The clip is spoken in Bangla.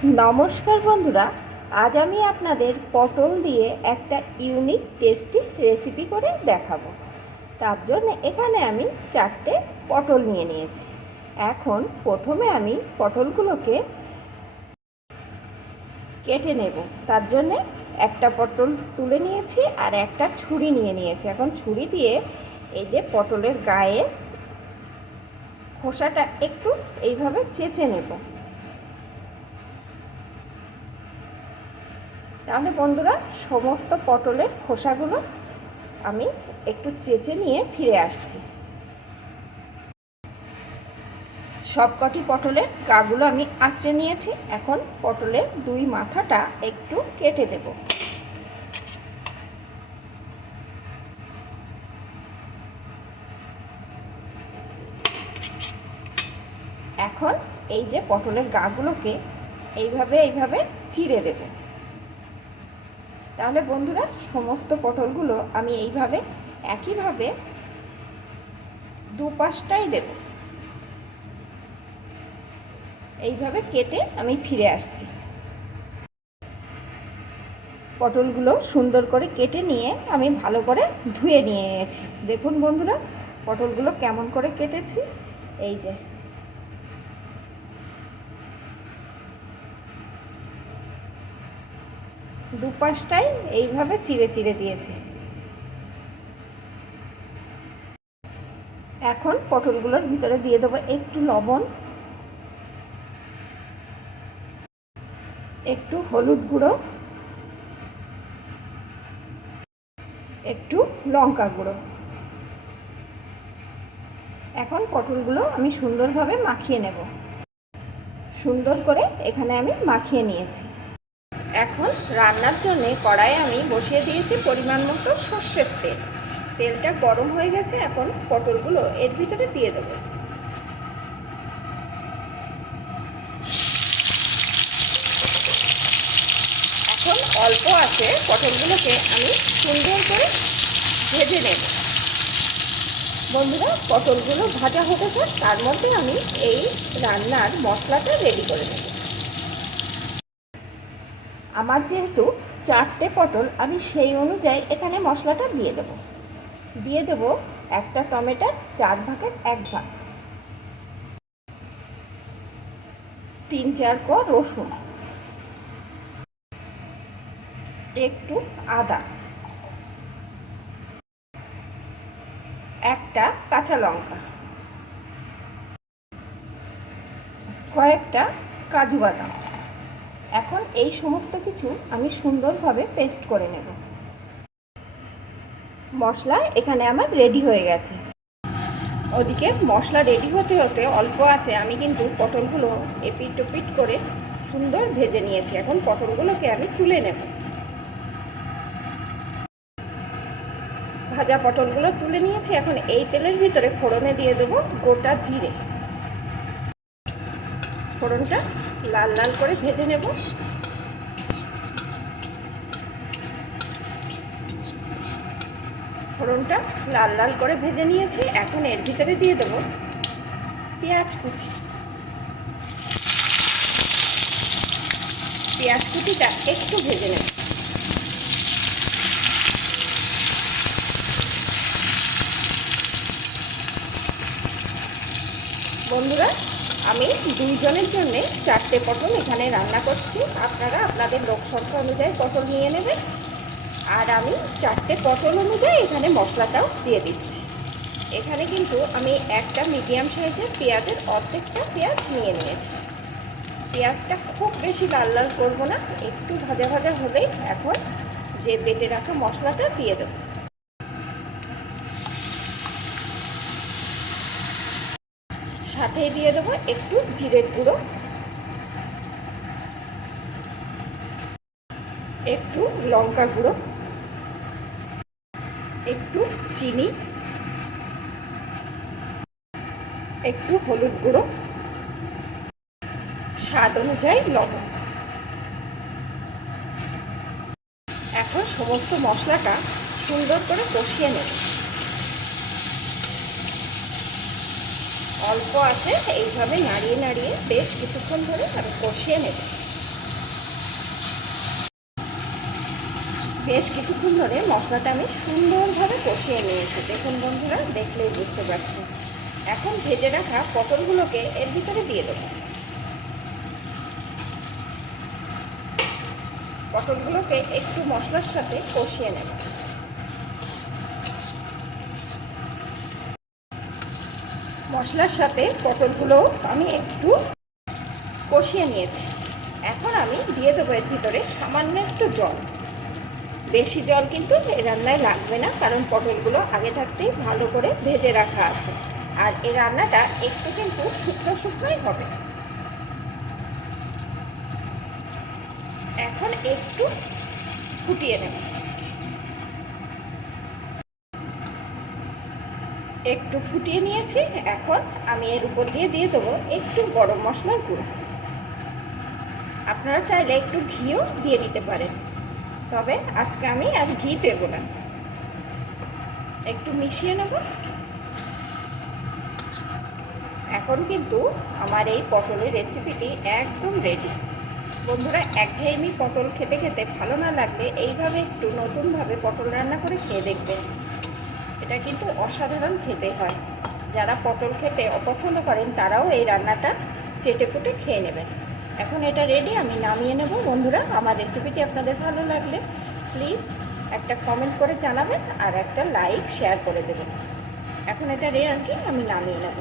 নমস্কার বন্ধুরা, আজ আমি আপনাদের পটল দিয়ে একটা ইউনিক টেস্টি রেসিপি করে দেখাবো। তার জন্য এখানে আমি চারটে পটল নিয়ে নিয়েছি। এখন প্রথমে আমি পটলগুলোকে কেটে নেব। তার জন্যে একটা পটল তুলে নিয়েছি আর একটা ছুরি নিয়ে নিয়েছি। এখন ছুরি দিয়ে এই যে পটলের গায়ে খোসাটা একটু এইভাবে চেঁচে নেব। তাহলে বন্ধুরা, সমস্ত পটলের খোসাগুলো আমি একটু চেঁচে নিয়ে ফিরে আসছি। সবকটি পটলের গাগুলো আমি আঁচড়ে নিয়েছি। এখন পটলের দুই মাথাটা একটু কেটে দেব। এখন এই যে পটলের গাগুলোকে এইভাবে এইভাবে চিড়ে দেবো। তাহলে বন্ধুরা, সমস্ত পটলগুলো আমি এইভাবে, একইভাবে দুপাশটাই দেব। এইভাবে কেটে আমি ফিরে আসছি। পটলগুলো সুন্দর করে কেটে নিয়ে আমি ভালো করে ধুয়ে নিয়ে গেছি দেখুন বন্ধুরা, পটলগুলো কেমন করে কেটেছি। এই যে দুপাশটাই এইভাবে চিড়ে চিড়ে দিয়েছে। এখন পটলগুলোর ভিতরে দিয়ে দেবো একটু লবণ, একটু হলুদ গুঁড়ো, একটু লঙ্কা গুঁড়ো। এখন পটলগুলো আমি সুন্দরভাবে মাখিয়ে নেব। সুন্দর করে এখানে আমি মাখিয়ে নিয়েছি। এখন রান্নার জন্য কড়াই আমি বসিয়ে দিয়েছি পরিমাণ মতো সর্ষের তেল। তেলটা গরম হয়ে গেছে, এখন পটলগুলো এর ভিতরে দিয়ে দেবো। এখন অল্প আছে, পটলগুলোকে আমি সুন্দর করে ভেজে নেব। বন্ধুরা, পটলগুলো ভাজা হতে থাক, তার মধ্যে আমি এই রান্নার মশলাটা রেডি করে নেব। আমার যেহেতু চারটে পটল, আমি সেই অনুযায়ী এখানে মশলাটা দিয়ে দেব। দিয়ে দেব একটা টমেটোর চার ভাগের এক ভাগ। তিন চার ক রসুন। একটু আদা। একটা কাঁচা লঙ্কা। কয়েকটা কাজু বাদাম। এখন এই সমস্ত কিছু আমি সুন্দরভাবে পেস্ট করে নেব। মশলা এখানে আমার রেডি হয়ে গেছে। ওদিকে মশলা রেডি হতে হতে অল্প আছে, আমি কিন্তু পটলগুলো এপিট ওপিট করে সুন্দর ভেজে নিয়েছি। এখন পটলগুলোকে আমি তুলে নেব। ভাজা পটলগুলো তুলে নিয়েছি। এখন এই তেলের ভিতরে ফোড়নে দিয়ে দেবো গোটা জিরে। ফোড়নটা লাল লাল করে ভেজে নেব। ফোড়নটা লাল লাল করে ভেজে নিয়েছি, এখন এর ভিতরে দিয়ে দেবো পেঁয়াজ কুচি। পেঁয়াজ কুচিটা একটু ভেজে নেব। বন্ধুরা আমি দুইজনের জন্য চারটে পটল এখানে রান্না করছি। আপনারা আপনাদের লোক সংখ্যা অনুযায়ী পটল নিয়ে নেবেন। আর আমি চারটে পটল অনুযায়ী এখানে মশলাটাও দিয়ে দিচ্ছি। এখানে কিন্তু আমি একটা মিডিয়াম সাইজের পেঁয়াজের অর্ধেকটা পেঁয়াজ নিয়ে নিয়েছি। পেঁয়াজটা খুব বেশি লাল লাল করব না, একটু ভাজা ভাজা হলেই এখন যে বেটে রাখা মশলাটা দিয়ে দেবো। সাথে দিয়ে দেবো একটু জিরের গুঁড়ো। একটু লঙ্কা গুঁড়ো। একটু চিনি। একটু হলুদ গুঁড়ো। স্বাদ অনুযায়ী লবণ। এখন সমস্ত মশলাটা সুন্দর করে কষিয়ে নেব। অল্প আছে, এইভাবে নাড়িয়ে নাড়িয়ে বেশ কিছুক্ষণ ধরে আমি কষিয়ে নেব। বেশ কিছুক্ষণ ধরে মশলাটা আমি সুন্দরভাবে কষিয়ে নিয়েছি। দেখুন বন্ধুরা, দেখলেই বুঝতে পারছি এখন ভেজে রাখা পটলগুলোকে এর ভিতরে দিয়ে দেবো। পটলগুলোকে একটু মশলার সাথে কষিয়ে নেব। মশলার সাথে পটলগুলো আমি একটু কষিয়ে নিয়েছি। এখন আমি দিয়ে দেবো এর ভিতরে সামান্য একটু জল। বেশি জল কিন্তু এই রান্নায় লাগবে না, কারণ পটলগুলো আগে থাকতেই ভালো করে ভেজে রাখা আছে। আর এই রান্নাটা একটু কিন্তু শুকনো শুকনোই হবে। এখন একটু ফুটিয়ে নেব। একটু ফুটিয়ে নিয়েছি, এখন আমি এর উপর দিয়ে দিয়ে দেবো একটু গরম মশলার গুঁড়ো। আপনারা চাইলে একটু ঘিও দিয়ে দিতে পারেন, তবে আজকে আমি আর ঘি দেবো না। একটু মিশিয়ে নেব। এখন কিন্তু আমার এই পটলের রেসিপিটি একদম রেডি বন্ধুরা, একঘেয়েমি পটল খেতে খেতে ভালো না লাগলে এইভাবে একটু নতুনভাবে পটল রান্না করে খেয়ে দেখবেন। এটা কিন্তু অসাধারণ খেতে হয়। যারা পটল খেতে অপছন্দ করেন, তারাও এই রান্নাটা চেটে ফুটে খেয়ে নেবেন। এখন এটা রেডি আমি নামিয়ে নেব। বন্ধুরা, আমার রেসিপিটি আপনাদের ভালো লাগলে প্লিজ একটা কমেন্ট করে জানাবেন আর একটা লাইক শেয়ার করে দেবেন। এখন এটা রে আর কি আমি নামিয়ে নেব।